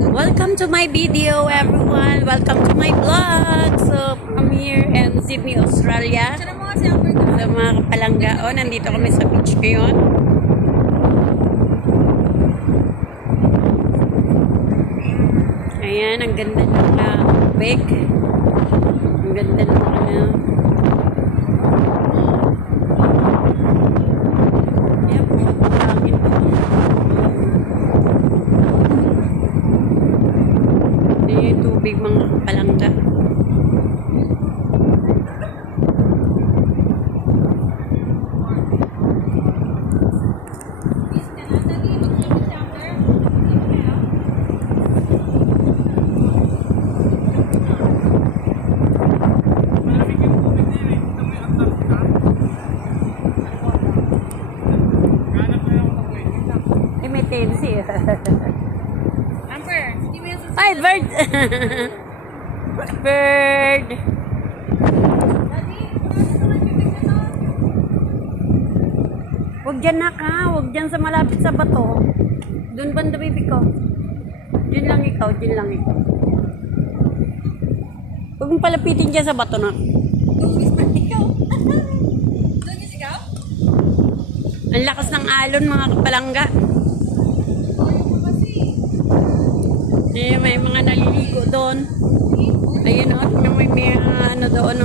Welcome to my video, everyone. Welcome to my vlog. So, I'm here in Sydney, Australia. So, mga kapalangga, nandito kami sa beach ngayon. Ayan, ang ganda ng tubig. Ang ganda ng tubig, mga kapalangga. May tensi. Amber, hindi mo yung Hi, bird! Bird! Huwag dyan na ka. Huwag dyan sa malapit sa bato. Doon banda, baby ko. Diyan lang ikaw. Diyan lang ikaw. Huwag mong palapitin dyan sa bato na. ikaw. Doon yung sigaw? Ang lakas ng alon, mga kapalangga. May mga naliligo doon. Ayun may ano doon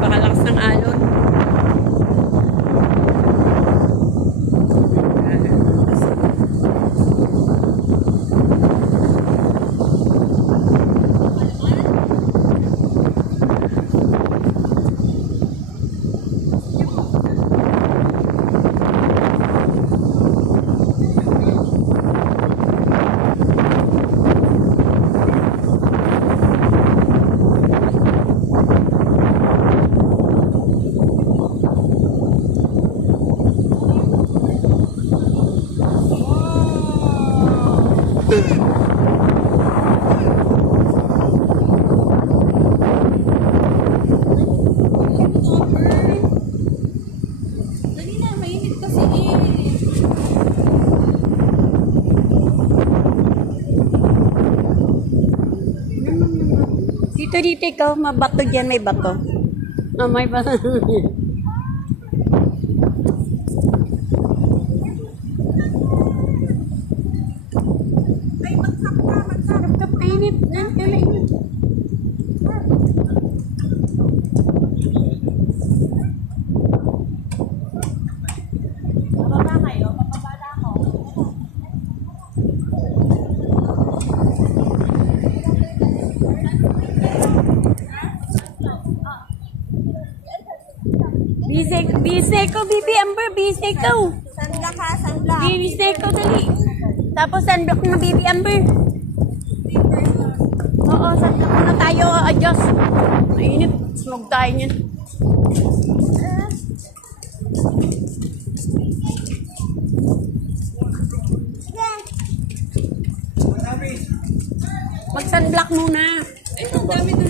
Pakalakas ng alon. Dali na, mainit kasi Dito ikaw, mabato dyan, may bato. May bato. Ay, magsap ka. Mainit. Mainit. Bababa kayo, papabala ako. Bisay ko, Bibi Amber, bisay ko. Sandla ka, sandla. Bisay ko, dali. Tapos sandok na, Bibi Amber. Oo, sandok na tayo, adjust. Mainit, smog tayo niyan. Mag-sunblock muna. Ay, ang dami doon